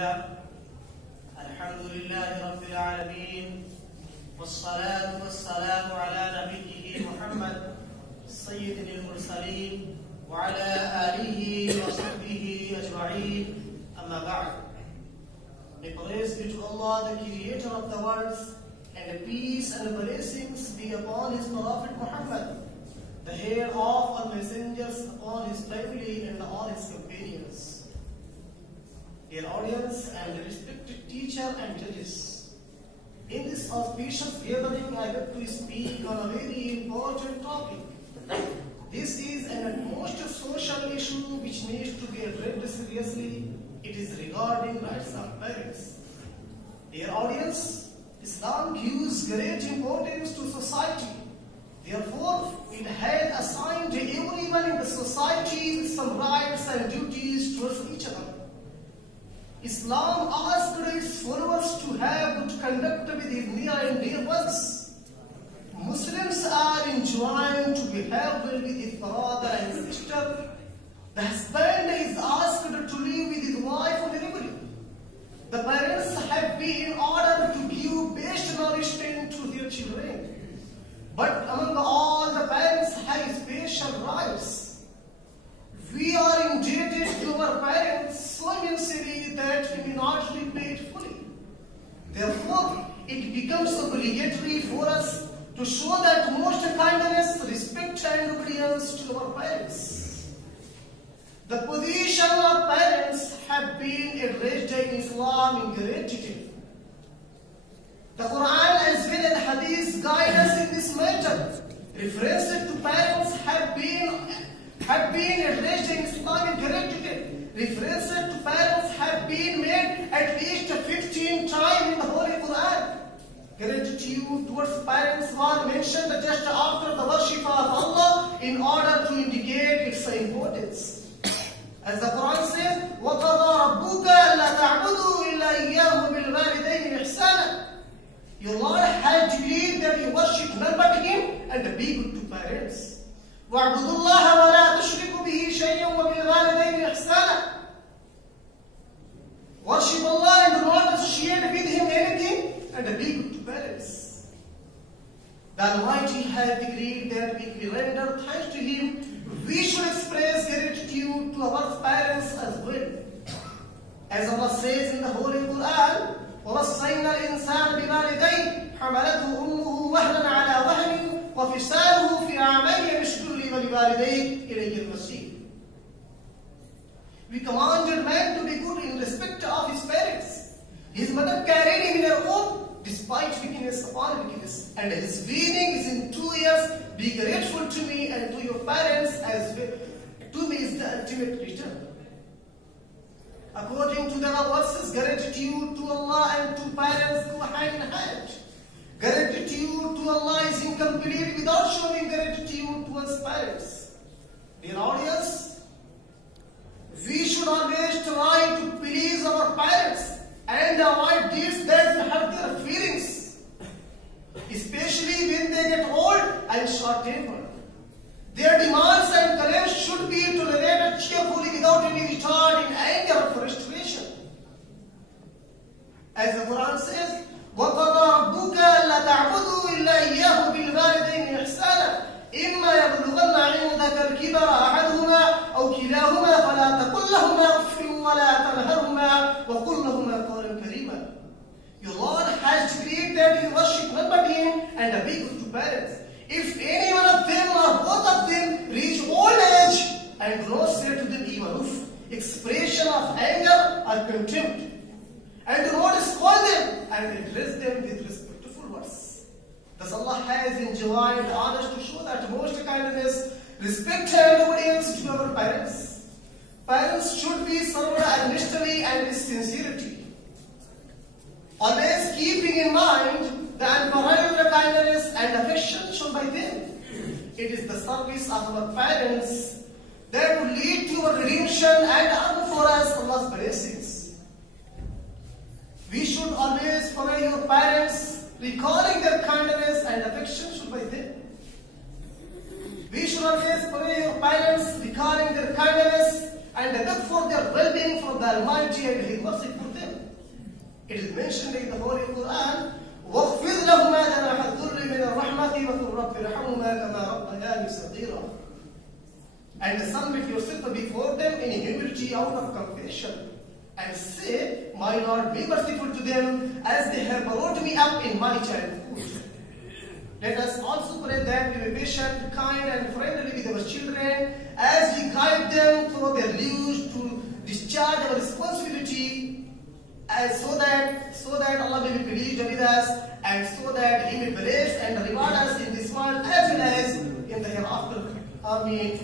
لله الحمد لله رب العالمين والصلاة والسلام على نبيه محمد سيد المرسلين وعلى آله وصحبه أجمعين أما بعد. The praise be to Allah, the creator of the worlds, and the peace and the blessings be upon his Prophet Muhammad, the heir of all messengers, upon his family and all his companions. Dear audience and respected teacher and judges, in this auspicious gathering I have to speak on a very important topic. This is an most social issue which needs to be addressed seriously. It is regarding rights of parents. Dear audience, Islam gives great importance to society. Therefore, it has assigned everyone in the society with some rights and duties towards each other. Islam asked its followers to have good conduct with his near and dear ones. Muslims are enjoined to behave well with his brother and sister. The husband is asked to live with his wife honorably. The parents have been ordered to give best nourishment to their children. But among all, the parents have special rights. We are indebted to our parents so immensely that we may not repay it fully. Therefore, it becomes obligatory for us to show that most kindness, respect and obedience to our parents. The position of parents have been addressed in Islam in great detail. The Quran as well as Hadith guide us in this matter. References to parents have been addressed in Islam in great detail. References to parents have been made at least 15 times in the Holy Quran. Gratitude towards parents was mentioned just after the worship of Allah in order to indicate its importance. As the Quran says, وَقَضَى رَبُّكَ أَلَّا تَعْبُدُوا إِلَّا إِيَّاهُ بِالْوَالِدَيْنِ إِحْسَانًا. Your Lord has decreed that you worship none but Him and be good to parents. وَاعْبُدُوا اللَّهَ وَلَا تُشْرِكُوا بِهِ شَيْئًا وَبِالْوَالِدَيْنِ إِحْسَانًا. Worship Allah and do not associate with Him anything and be good to parents. The Almighty has decreed that if we render thanks to Him, we should express gratitude to our parents as well. As Allah says in the Holy Quran, وَوَصَّيْنَا الْإِنسَانَ بِوَالِدَيْهِ حَمَلَتْهُ أُمُّهُ وَهْنًا عَلَى وَهْنٍ وَفِصَالُهُ فِي عَامَيْنِ أَنِ اشْكُرْ لِي وَلِوَالِدَيْكَ إِلَيَّ الْمَصِيرُ. We commanded man to be good in respect of his parents. His mother carried him in her womb despite weakness upon weakness, and his weaning is in 2 years. Be grateful to me and to your parents as well. To me is the ultimate return. According to the verses, gratitude to Allah and to parents go hand in hand. Gratitude to Allah is incomplete without showing gratitude towards parents. Dear audience, we should always try to please our parents and avoid deeds that hurt their feelings, especially when they get old and short-tempered. Their demands and claims should be tolerated cheerfully without any retard in anger or frustration. As the Quran says, وَقَضَى رَبُّكَ أَلَّا تَعْبُدُوا إِلَّا إِيَّاهُ بِالْوَالِدَيْنِ إِحْسَانًا إِمَّا يَبْلُغَنَّ عِندَكَ الْكِبَرَ أَحَدُهُمَا أَوْ كِلَاهُمَا فَلَا تَقُل لَّهُمَا أُفٍّ وَلَا تَنْهَرْهُمَا وَقُل لَّهُمَا قَوْلًا كَرِيمًا. Your Lord has decreed that you worship none but Him and be good to parents. If any one of them or both of them reach old age, and do not say to them even oof, expression of anger or contempt, and do not scold them and address them with respectful words. Thus Allah has enjoined on us to show that most kindness, respect and obedience to our parents. Parents should be served earnestly and with sincerity, always keeping in mind the unparalleled kindness and affection shown by them. It is the service of our parents that will lead to our redemption and earn for us Allah's blessings. We should always follow your parents, recalling their kindness and affection shown by them. We should always follow your parents, recalling their kindness and they look for their well-being from the Almighty and His mercy for them. It is mentioned in the Holy Quran, وَاخْفِضْ لَهُمَا جَنَاحَ الذُّلِّ مِنَ الرَّحْمَةِ وَقُلْ رَبِّ ارْحَمْهُمَا كَمَا رَبَّيَانِي صَغِيرًا. And submit yourself before them in humility out of compassion, and say, my Lord, be merciful to them as they have brought me up in my childhood. Let us also pray that we be patient, kind, and friendly with our children as we guide them through their lives to discharge our responsibility, so that Allah may be pleased with us, and so that He may bless and reward us in this world as well as in the hereafter. Ameen.